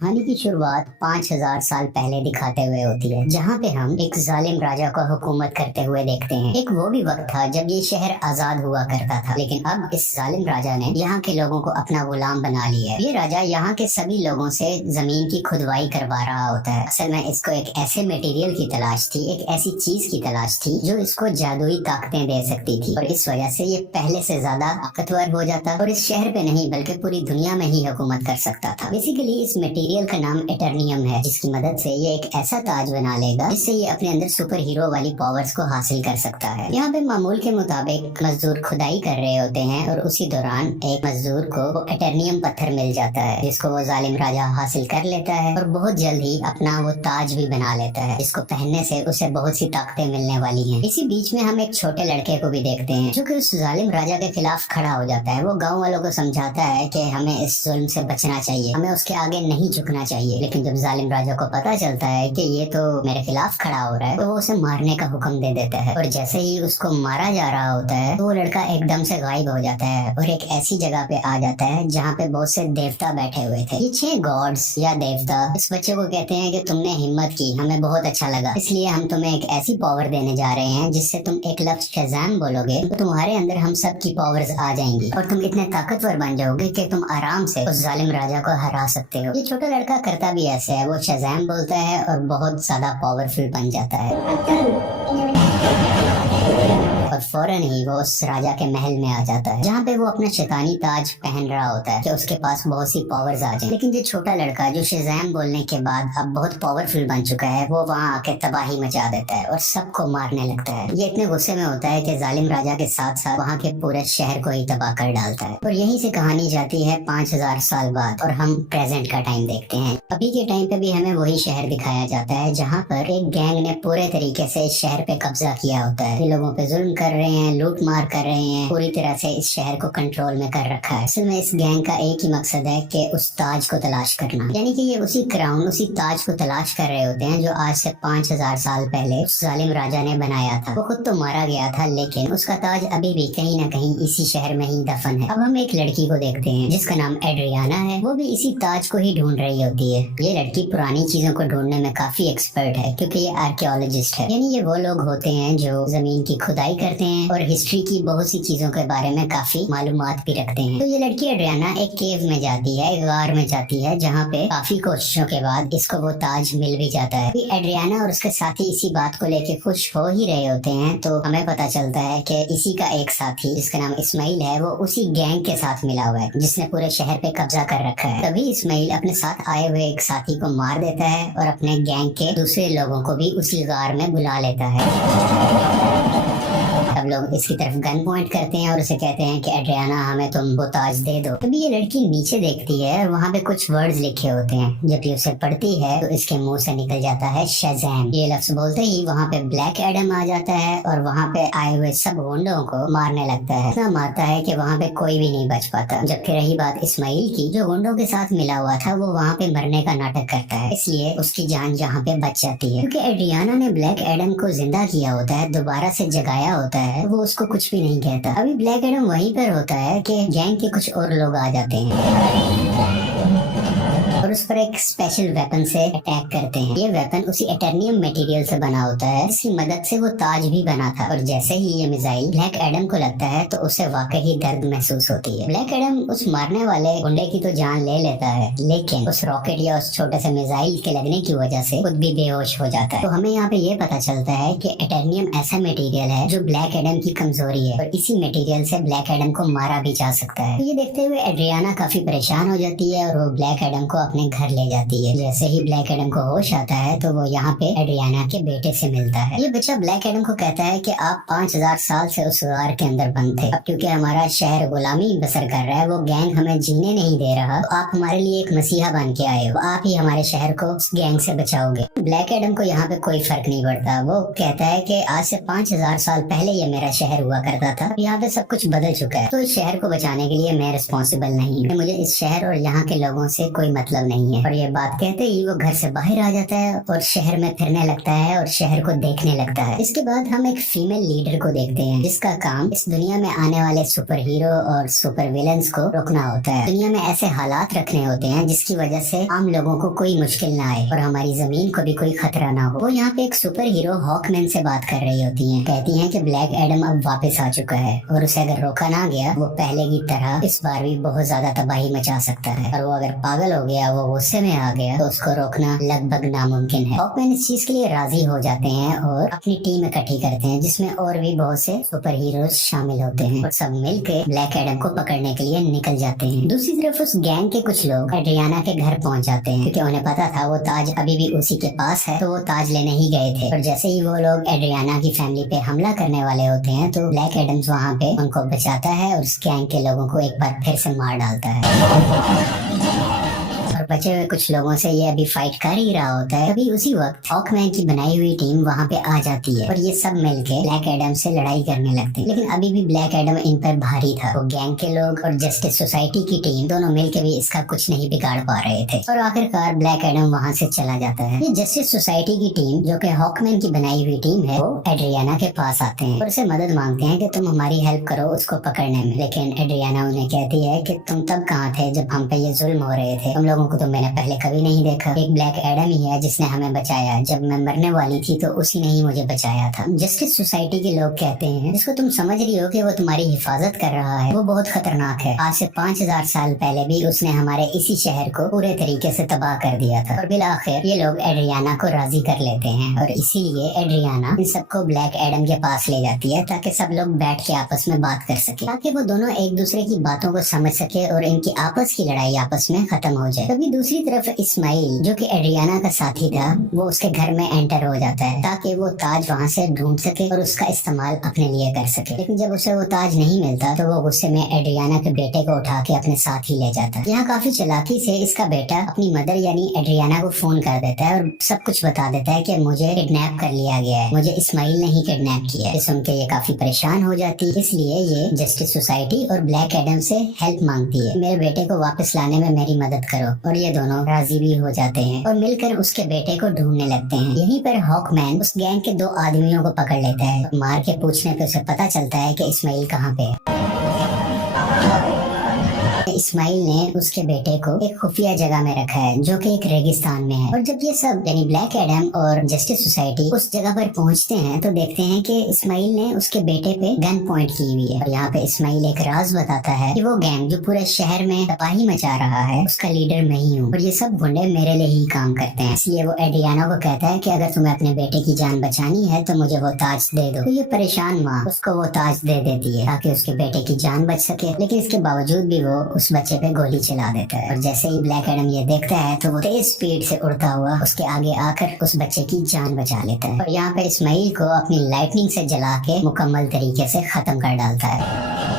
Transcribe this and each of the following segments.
कहानी की शुरुआत 5000 साल पहले दिखाते हुए होती है, जहाँ पे हम एक जालिम राजा को हुकूमत करते हुए देखते हैं। एक वो भी वक्त था जब ये शहर आजाद हुआ करता था, लेकिन अब इस जालिम राजा ने यहाँ के लोगों को अपना गुलाम बना लिया है। ये राजा यहाँ के सभी लोगों से जमीन की खुदवाई करवा रहा होता है। असल में इसको एक ऐसे मटेरियल की तलाश थी, एक ऐसी चीज की तलाश थी जो इसको जादुई ताकतें दे सकती थी, और इस वजह से ये पहले से ज्यादा ताकतवर हो जाता और इस शहर पे नहीं बल्कि पूरी दुनिया में ही हुकूमत कर सकता था। बेसिकली इस मटेरियल का नाम एटर्नियम है, जिसकी मदद से ये एक ऐसा ताज बना लेगा जिससे ये अपने अंदर सुपर हीरो वाली पावर्स को हासिल कर सकता है। यहाँ पे मामूल के मुताबिक मजदूर खुदाई कर रहे होते हैं और उसी दौरान एक मजदूर को एटर्नियम पत्थर मिल जाता है, जिसको वो जालिम राजा हासिल कर लेता है और बहुत जल्द ही अपना वो ताज भी बना लेता है, जिसको पहनने से उसे बहुत सी ताकतें मिलने वाली हैं। इसी बीच में हम एक छोटे लड़के को भी देखते हैं जो कि उस जालिम राजा के खिलाफ खड़ा हो जाता है। वो गाँव वालों को समझाता है कि हमें इस जुल्म से बचना चाहिए, हमें उसके आगे नहीं झुकना चाहिए। लेकिन जब जालिम राजा को पता चलता है कि ये तो मेरे खिलाफ खड़ा हो रहा है, तो वो उसे मारने का हुक्म दे देता है। और जैसे ही उसको मारा जा रहा होता है तो वो लड़का एकदम से गायब हो जाता है और एक ऐसी जगह पे आ जाता है जहाँ पे बहुत से देवता बैठे हुए थे। ये 6 गॉड्स या देवता इस बच्चे को कहते हैं कि तुमने हिम्मत की, हमें बहुत अच्छा लगा, इसलिए हम तुम्हें एक ऐसी पावर देने जा रहे हैं जिससे तुम एक लफ्ज शज़ाम बोलोगे तो तुम्हारे अंदर हम सब की पावर्स आ जाएंगी और तुम इतने ताकतवर बन जाओगे कि तुम आराम से उस जालिम राजा को हरा सकते हो। ये छोटा लड़का करता भी ऐसे है, वो शज़ाम बोलता है और बहुत ज्यादा पावरफुल बन जाता है और फौरन ही वो उस राजा के महल में आ जाता है, जहाँ पे वो अपना शैतानी ताज पहन रहा होता है कि उसके पास बहुत सी पावर्स आ जाए। लेकिन ये छोटा लड़का जो शज़ाम बोलने के बाद अब बहुत पावरफुल बन चुका है, वो वहाँ आके तबाही मचा देता है और सबको मारने लगता है। ये इतने गुस्से में होता है कि जालिम राजा के साथ साथ वहाँ के पूरे शहर को ही तबाह कर डालता है। और यहीं से कहानी जाती है 5000 साल बाद और हम प्रेजेंट का टाइम देखते हैं। अभी के टाइम पे भी हमें वही शहर दिखाया जाता है, जहाँ पर एक गैंग ने पूरे तरीके से इस शहर पे कब्जा किया होता है। ये लोगों पे जुल्म कर रहे हैं, लूट मार कर रहे हैं, पूरी तरह से इस शहर को कंट्रोल में कर रखा है। असल में इस गैंग का एक ही मकसद है कि उस ताज को तलाश करना, यानी कि ये उसी क्राउन, उसी ताज को तलाश कर रहे होते हैं जो आज से 5000 साल पहले उस जालिम राजा ने बनाया था। वो खुद तो मारा गया था, लेकिन उसका ताज अभी भी कहीं ना कहीं इसी शहर में ही दफन है। अब हम एक लड़की को देखते हैं जिसका नाम एड्रियाना है। वो भी इसी ताज को ही ढूंढ रही होती है। ये लड़की पुरानी चीजों को ढूंढने में काफी एक्सपर्ट है, क्योंकि ये आर्कियोलॉजिस्ट है, यानी ये वो लोग होते हैं जो जमीन की खुदाई करते हैं और हिस्ट्री की बहुत सी चीजों के बारे में काफी मालूमात भी रखते हैं। तो ये लड़की एड्रियाना एक केव में जाती है, एक गार में जाती है, जहाँ पे काफी कोशिशों के बाद इसको वो ताज मिल भी जाता है। एड्रियाना और उसके साथी इसी बात को लेके खुश हो ही रहे होते हैं, तो हमें पता चलता है कि इसी का एक साथी जिसका नाम इस्माइल है, वो उसी गैंग के साथ मिला हुआ है जिसने पूरे शहर पे कब्जा कर रखा है। तभी इस्माइल अपने साथ आए हुए एक साथी को मार देता है और अपने गैंग के दूसरे लोगों को भी उसी गार में बुला लेता है। सब लोग इसकी तरफ गन पॉइंट करते हैं और उसे कहते हैं कि एड्रियाना हमें तुम वो ताज दे दो। तभी ये लड़की नीचे देखती है और वहाँ पे कुछ वर्ड्स लिखे होते हैं। जब ये उसे पढ़ती है तो इसके मुंह से निकल जाता है शज़ाम। ये लफ्ज बोलते ही वहाँ पे ब्लैक एडम आ जाता है और वहाँ पे आए हुए सब गुंडों को मारने लगता है। इतना मारता है कि वहाँ पे कोई भी नहीं बच पाता। जबकि रही बात इस्माइल की, जो गुंडों के साथ मिला हुआ था, वो वहाँ पे मरने का नाटक करता है, इसलिए उसकी जान जहाँ पे बच जाती है। क्योंकि एड्रियाना ने ब्लैक एडम को जिंदा किया होता है, दोबारा से जगाया होता है, वो उसको कुछ भी नहीं कहता। अभी ब्लैक एडम वहीं पर होता है कि गैंग के कुछ और लोग आ जाते हैं और उस पर एक स्पेशल वेपन से अटैक करते हैं। ये वेपन उसी एटर्नियम मटेरियल से बना होता है, इसकी मदद से वो ताज भी बना था। और जैसे ही ये मिसाइल ब्लैक एडम को लगता है तो उसे वाकई दर्द महसूस होती है। ब्लैक एडम उस मारने वाले गुंडे की तो जान ले लेता है, लेकिन उस रॉकेट या उस छोटे से मिसाइल के लगने की वजह से खुद भी बेहोश हो जाता है। तो हमें यहाँ पे ये पता चलता है कि एटर्नियम ऐसा मटेरियल है जो ब्लैक एडम की कमजोरी है और इसी मटेरियल से ब्लैक एडम को मारा भी जा सकता है। तो ये देखते हुए एड्रियाना काफी परेशान हो जाती है और वो ब्लैक एडम को अपने घर ले जाती है। जैसे ही ब्लैक एडम को होश आता है तो वो यहाँ पे एड्रियाना के बेटे से मिलता है। ये बच्चा ब्लैक एडम को कहता है कि आप 5000 साल से उस गार के अंदर बंद थे, अब क्योंकि हमारा शहर गुलामी बसर कर रहा है, वो गैंग हमें जीने नहीं दे रहा, तो आप हमारे लिए एक मसीहा बन के आए हो, आप ही हमारे शहर को उस गैंग से बचाओगे। ब्लैक एडम को यहाँ पे कोई फर्क नहीं पड़ता। वो कहता है कि आज से 5000 साल पहले ये मेरा शहर हुआ करता था, यहाँ पे सब कुछ बदल चुका है, तो इस शहर को बचाने के लिए मैं रिस्पॉन्सिबल नहीं हूँ। मुझे इस शहर और यहाँ के लोगों से कोई मतलब नहीं है। और ये बात कहते ही वो घर से बाहर आ जाता है और शहर में फिरने लगता है और शहर को देखने लगता है। इसके बाद हम एक फीमेल लीडर को देखते हैं जिसका काम इस दुनिया में आने वाले सुपर हीरो और सुपर विलन्स को रोकना होता है। दुनिया में ऐसे हालात रखने होते हैं जिसकी वजह से आम लोगों को कोई मुश्किल ना आए और हमारी जमीन को भी कोई खतरा ना हो। वो यहाँ पे एक सुपर हीरो हॉकमैन से बात कर रही होती है। कहती है कि ब्लैक एडम अब वापस आ चुका है और उसे अगर रोका ना गया वो पहले की तरह इस बार भी बहुत ज्यादा तबाही मचा सकता है। और वो अगर पागल हो गया, वो गुस्से में आ गया, तो उसको रोकना लगभग नामुमकिन है। हॉकमैन इस चीज के लिए राजी हो जाते हैं और अपनी टीम इकट्ठी करते हैं जिसमें और भी बहुत से सुपर हीरोज शामिल होते हैं और सब मिलकर ब्लैक एडम को पकड़ने के लिए निकल जाते हैं। दूसरी तरफ उस गैंग के कुछ लोग एड्रियाना के घर पहुंच जाते हैं क्योंकि उन्हें पता था वो ताज अभी भी उसी के पास है, तो वो ताज लेने ही गए थे। और जैसे ही वो लोग एड्रियाना की फैमिली पे हमला करने वाले होते हैं तो ब्लैक एडम्स वहाँ पे उनको बचाता है और उस गैंग के लोगों को एक बार फिर से मार डालता है। और बचे हुए कुछ लोगों से ये अभी फाइट कर ही रहा होता है। तभी उसी वक्त हॉकमैन की बनाई हुई टीम वहाँ पे आ जाती है और ये सब मिलके ब्लैक एडम से लड़ाई करने लगते हैं। लेकिन अभी भी ब्लैक एडम इन पर भारी था। वो गैंग के लोग और जस्टिस सोसाइटी की टीम दोनों मिलके भी इसका कुछ नहीं बिगाड़ पा रहे थे और आखिरकार ब्लैक एडम वहाँ से चला जाता है। ये जस्टिस सोसाइटी की टीम जो कि हॉकमैन की बनाई हुई टीम है, वो एड्रियाना के पास आते हैं और उसे मदद मांगते हैं कि तुम हमारी हेल्प करो उसको पकड़ने में। लेकिन एड्रियाना उन्हें कहती है कि तुम तब कहाँ थे जब हम पे ये जुल्म हो रहे थे, तुम लोगों को तो मैंने पहले कभी नहीं देखा। एक ब्लैक एडम ही है जिसने हमें बचाया। जब मैं मरने वाली थी तो उसी ने ही मुझे बचाया था। जस्टिस सोसाइटी के लोग कहते हैं जिसको तुम समझ रही हो कि वो तुम्हारी हिफाजत कर रहा है, वो बहुत खतरनाक है। आज से 5000 साल पहले भी उसने हमारे इसी शहर को पूरे तरीके से तबाह कर दिया था। और बिलाखिर ये लोग एड्रियाना को राजी कर लेते हैं और इसीलिए एड्रियाना इन सबको ब्लैक एडम के पास ले जाती है ताकि सब लोग बैठ के आपस में बात कर सके, ताकि वो दोनों एक दूसरे की बातों को समझ सके और इनकी आपस की लड़ाई आपस में खत्म हो जाए। तभी दूसरी तरफ इस्माइल जो कि एड्रियाना का साथी था, वो उसके घर में एंटर हो जाता है ताकि वो ताज वहाँ से ढूंढ सके और उसका इस्तेमाल अपने लिए कर सके। लेकिन जब उसे वो ताज नहीं मिलता तो वो गुस्से में एड्रियाना के बेटे को उठा के अपने साथ ही ले जाता है। यहाँ काफी चालाकी से इसका बेटा अपनी मदर यानी एड्रियाना को फोन कर देता है और सब कुछ बता देता है कि मुझे किडनैप कर लिया गया है, मुझे इस्माइल ने ही किडनैप किया है। सुन के ये काफी परेशान हो जाती है, इसलिए ये जस्टिस सोसाइटी और ब्लैक एडम से हेल्प मांगती है, मेरे बेटे को वापस लाने में मेरी मदद करो। और ये दोनों राजी भी हो जाते हैं और मिलकर उसके बेटे को ढूंढने लगते हैं। यहीं पर हॉकमैन उस गैंग के 2 आदमियों को पकड़ लेता है। मार के पूछने पे उसे पता चलता है कि इस्माइल कहाँ पे है। इस्माइल ने उसके बेटे को एक खुफिया जगह में रखा है जो कि एक रेगिस्तान में है। और जब ये सब यानी ब्लैक एडम और जस्टिस सोसाइटी उस जगह पर पहुंचते हैं तो देखते हैं कि इस्माइल ने उसके बेटे पे गन पॉइंट की हुई है। और यहाँ पे इस्माइल एक राज बताता है कि वो गैंग जो पूरे शहर में तबाही मचा रहा है उसका लीडर मैं ही हूँ और ये सब गुंडे मेरे लिए ही काम करते हैं। इसलिए वो एड्रियाना को कहता है कि अगर तुम्हें अपने बेटे की जान बचानी है तो मुझे वो ताज दे दो। तो ये परेशान माँ उसको वो ताज दे देती है ताकि उसके बेटे की जान बच सके। लेकिन इसके बावजूद भी वो उस बच्चे पे गोली चला देता है। और जैसे ही ब्लैक एडम ये देखता है तो वो तेज स्पीड से उड़ता हुआ उसके आगे आकर उस बच्चे की जान बचा लेता है और यहाँ पे इस्माइल को अपनी लाइटनिंग से जला के मुकम्मल तरीके से खत्म कर डालता है।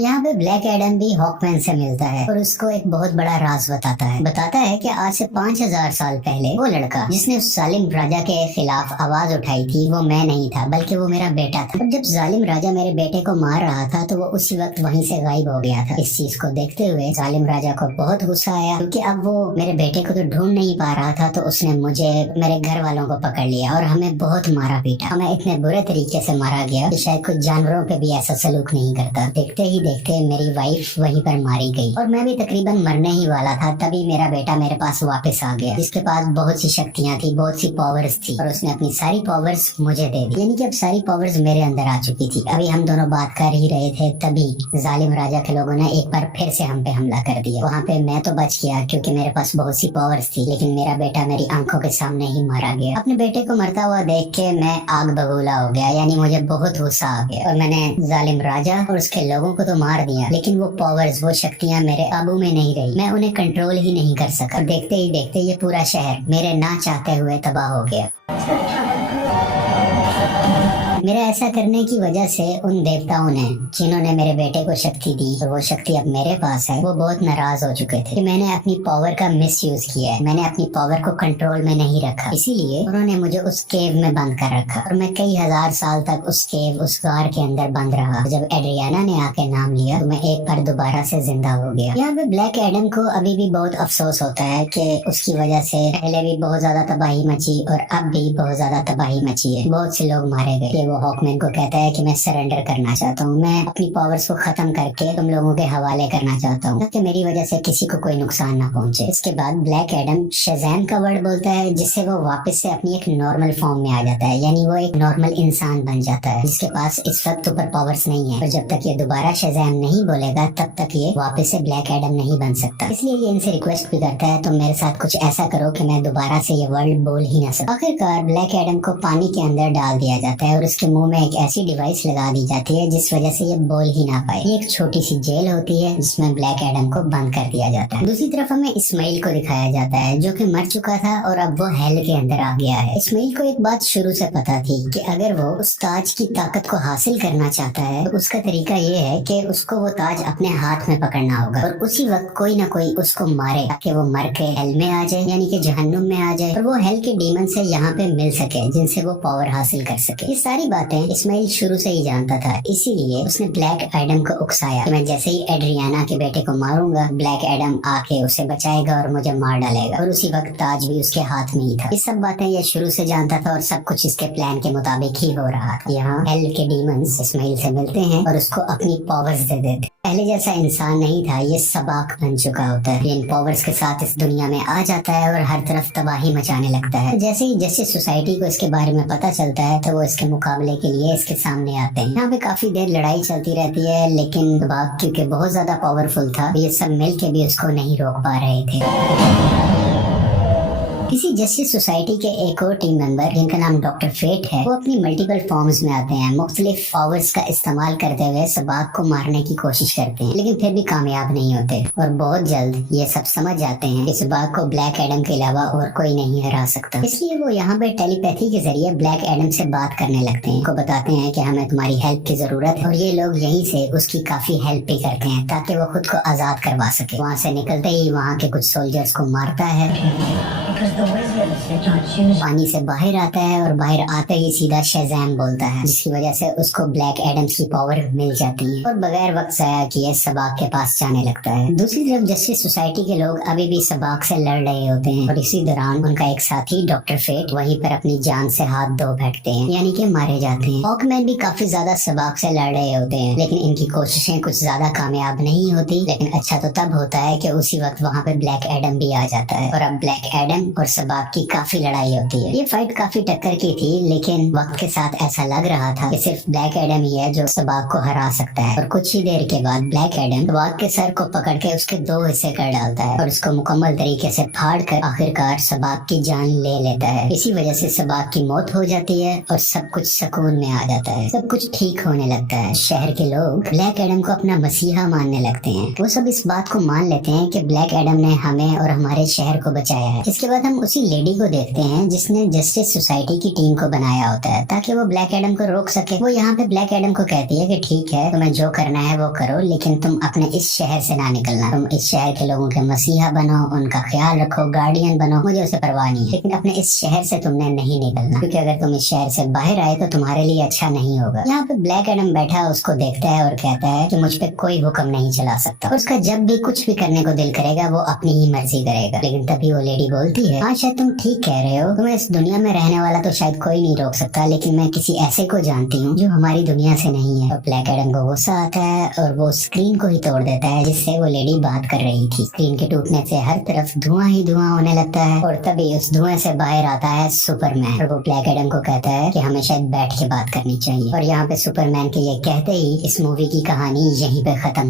यहाँ पे ब्लैक एडम भी हॉकमैन से मिलता है और उसको एक बहुत बड़ा राज बताता है कि आज से 5000 साल पहले वो लड़का जिसने उस जालिम राजा के खिलाफ आवाज उठाई थी वो मैं नहीं था बल्कि वो मेरा बेटा था। और जब जालिम राजा मेरे बेटे को मार रहा था तो वो उसी वक्त वहीं से गायब हो गया था। इस चीज को देखते हुए जालिम राजा को बहुत गुस्सा आया क्योंकि अब वो मेरे बेटे को तो ढूंढ नहीं पा रहा था, तो उसने मुझे मेरे घर वालों को पकड़ लिया और हमें बहुत मारा पीटा। हमें इतने बुरे तरीके से मारा गया कि शायद कुछ जानवरों पे भी ऐसा सलूक नहीं करता। देखते ही देखते मेरी वाइफ वहीं पर मारी गई और मैं भी तकरीबन मरने ही वाला था। तभी मेरा बेटा मेरे पास वापस आ गया जिसके पास बहुत सी शक्तियां थी, बहुत सी पावर्स थी और उसने अपनी सारी पावर्स मुझे दे दी, यानी कि अब सारी पावर्स मेरे अंदर आ चुकी थी। अभी हम दोनों बात कर ही रहे थे तभी जालिम राजा के लोगों ने एक बार फिर से हम पे हमला कर दिया। वहाँ पे मैं तो बच गया क्योंकि मेरे पास बहुत सी पावर्स थी, लेकिन मेरा बेटा मेरी आंखों के सामने ही मारा गया। अपने बेटे को मरता हुआ देख के मैं आग बबूला हो गया, यानी मुझे बहुत गुस्सा आ गया और मैंने जालिम राजा और उसके लोगों को तो मार दिया, लेकिन वो पावर्स वो शक्तियां मेरे काबू में नहीं रही। मैं उन्हें कंट्रोल ही नहीं कर सका। देखते ही देखते ये पूरा शहर मेरे ना चाहते हुए तबाह हो गया। मेरा ऐसा करने की वजह से उन देवताओं ने, जिन्होंने मेरे बेटे को शक्ति दी और वो शक्ति अब मेरे पास है, वो बहुत नाराज हो चुके थे कि मैंने अपनी पावर का मिसयूज किया है, मैंने अपनी पावर को कंट्रोल में नहीं रखा। इसीलिए उन्होंने मुझे उस केव में बंद कर रखा और मैं कई हजार साल तक उस केव, उस गार के अंदर बंद रहा। जब एड्रियाना ने आके नाम लिया तो मैं एक बार दोबारा से जिंदा हो गया। यहाँ पे ब्लैक एडम को अभी भी बहुत अफसोस होता है कि उसकी वजह से पहले भी बहुत ज्यादा तबाही मची और अब भी बहुत ज्यादा तबाही मची है, बहुत से लोग मारे गए। वो हॉकमैन को कहता है कि मैं सरेंडर करना चाहता हूँ, मैं अपनी पावर्स को खत्म करके तुम लोगों के हवाले करना चाहता हूँ ताकि मेरी वजह से किसी को कोई नुकसान ना पहुंचे। इसके बाद ब्लैक एडम शज़ैम का वर्ड बोलता है, जिससे वो वापस से अपनी एक नॉर्मल फॉर्म में आ जाता है, यानी वो एक नॉर्मल इंसान बन जाता है जिसके पास इस वक्त सुपर पावर्स नहीं है। और जब तक ये दोबारा शज़ैम नहीं बोलेगा तब तक ये वापस से ब्लैक एडम नहीं बन सकता। इसलिए ये इनसे रिक्वेस्ट भी करता है, तुम मेरे साथ कुछ ऐसा करो कि मैं दोबारा से ये वर्ड बोल ही ना सकूं। आखिरकार ब्लैक एडम को पानी के अंदर डाल दिया जाता है और उसके मुंह में एक ऐसी डिवाइस लगा दी जाती है जिस वजह से ये बोल ही ना पाए। ये एक छोटी सी जेल होती है जिसमें ब्लैक एडम को बंद कर दिया जाता है। दूसरी तरफ हमें इस्माइल को दिखाया जाता है जो कि मर चुका था और अब वो हेल के अंदर आ गया है। इस्माइल को एक बात शुरू से पता थी कि अगर वो उस ताज की ताकत को हासिल करना चाहता है तो उसका तरीका ये है कि उसको वो ताज अपने हाथ में पकड़ना होगा और उसी वक्त कोई ना कोई उसको मारे ताकि वो मर के हेल में आ जाए, यानी कि जहन्नुम में आ जाए और वो हेल के डीमन से यहाँ पे मिल सके जिनसे वो पावर हासिल कर सके। ये सारी बातें इस्माइल शुरू से ही जानता था, इसीलिए उसने ब्लैक एडम को उकसाया कि मैं जैसे ही एड्रियाना के बेटे को मारूंगा ब्लैक एडम आके उसे बचाएगा और मुझे मार डालेगा, और उसी वक्त ताज भी उसके हाथ में ही था। ये सब बातें ये शुरू से जानता था और सब कुछ इसके प्लान के मुताबिक ही हो रहा था। यहाँ हेल के डीमंस इस्माइल से मिलते हैं और उसको अपनी पावर्स दे देते। पहले जैसा इंसान नहीं था, ये सबाक बन चुका होता है। इन पावर्स के साथ इस दुनिया में आ जाता है और हर तरफ तबाही मचाने लगता है। जैसे ही जस्टिस सोसाइटी को इसके बारे में पता चलता है तो वो इसके मुकाबले के लिए इसके सामने आते हैं। यहाँ पे काफी देर लड़ाई चलती रहती है, लेकिन सबाक क्योंकि बहुत ज्यादा पावरफुल था, ये सब मिल के भी उसको नहीं रोक पा रहे थे। इसी जस्टिस सोसाइटी के एक और टीम मेंबर जिनका नाम डॉक्टर फेट है, वो अपनी मल्टीपल फॉर्म्स में आते हैं, मुख्तलिफ पावर्स का इस्तेमाल करते हुए सबाक को मारने की कोशिश करते हैं, लेकिन फिर भी कामयाब नहीं होते। और बहुत जल्द ये सब समझ जाते हैं कि सबाक को ब्लैक एडम के अलावा और कोई नहीं हरा सकता। इसलिए वो यहाँ पे टेलीपैथी के जरिए ब्लैक एडम से बात करने लगते हैं, उनको बताते हैं कि हमें तुम्हारी हेल्प की जरूरत है, और ये लोग यहीं से उसकी काफी हेल्प भी करते हैं ताकि वो खुद को आजाद करवा सके। वहाँ से निकलते ही वहाँ के कुछ सोल्जर्स को मारता है, पानी से बाहर आता है और बाहर आते ही सीधा शज़ैम बोलता है, जिसकी वजह से उसको ब्लैक एडम्स की पावर मिल जाती है और बगैर वक्त ज़ाया किए सबाक के पास जाने लगता है। दूसरी तरफ जस्टिस सोसाइटी के लोग अभी भी सबाक से लड़ रहे होते हैं और इसी दौरान उनका एक साथी डॉक्टर फेट वहीं पर अपनी जान से हाथ धो बैठते हैं, यानी कि मारे जाते हैं। हॉकमैन भी काफी ज्यादा सबाक से लड़ रहे होते हैं, लेकिन इनकी कोशिशें कुछ ज्यादा कामयाब नहीं होती। लेकिन अच्छा तो तब होता है कि उसी वक्त वहाँ पे ब्लैक एडम भी आ जाता है और अब ब्लैक एडम और सबाक की काफी लड़ाई होती है। ये फाइट काफी टक्कर की थी, लेकिन वक्त के साथ ऐसा लग रहा था कि सिर्फ ब्लैक एडम ही है जो सबाक को हरा सकता है। और कुछ ही देर के बाद ब्लैक एडम सबाक के सर को पकड़ के उसके 2 हिस्से कर डालता है और उसको मुकम्मल तरीके से फाड़ कर आखिरकार सबाक की जान ले लेता है। इसी वजह से सबाक की मौत हो जाती है और सब कुछ सुकून में आ जाता है, सब कुछ ठीक होने लगता है। शहर के लोग ब्लैक एडम को अपना मसीहा मानने लगते हैं। वो सब इस बात को मान लेते हैं कि ब्लैक एडम ने हमें और हमारे शहर को बचाया है। इसके बाद हम उसी लेडी को देखते हैं जिसने जस्टिस सोसाइटी की टीम को बनाया होता है ताकि वो ब्लैक एडम को रोक सके। वो यहाँ पे ब्लैक एडम को कहती है कि ठीक है, तुम्हें जो करना है वो करो, लेकिन तुम अपने इस शहर से ना निकलना। तुम इस शहर के लोगों के मसीहा बनो, उनका ख्याल रखो, गार्डियन बनो, मुझे उसे परवाह नहीं है, लेकिन अपने इस शहर से तुमने नहीं निकलना, क्योंकि अगर तुम इस शहर से बाहर आए तो तुम्हारे लिए अच्छा नहीं होगा। यहाँ पे ब्लैक एडम बैठा उसको देखता है और कहता है कि मुझ पे कोई हुक्म नहीं चला सकता, और उसका जब भी कुछ भी करने को दिल करेगा वो अपनी ही मर्जी करेगा। लेकिन तभी वो लेडी बोलती है, हाँ शायद तुम ठीक कह रहे हो, तुम्हें इस दुनिया में रहने वाला तो शायद कोई नहीं रोक सकता, लेकिन मैं किसी ऐसे को जानती हूँ जो हमारी दुनिया से नहीं है। और ब्लैक एडम को गुस्सा आता है और वो स्क्रीन को ही तोड़ देता है जिससे वो लेडी बात कर रही थी। स्क्रीन के टूटने से हर तरफ धुआं ही धुआं होने लगता है और तभी उस धुएं से बाहर आता है सुपरमैन, और वो ब्लैक एडम को कहता है कि हमें शायद बैठ के बात करनी चाहिए। और यहाँ पे सुपरमैन के ये कहते ही इस मूवी की कहानी यहीं पे खत्म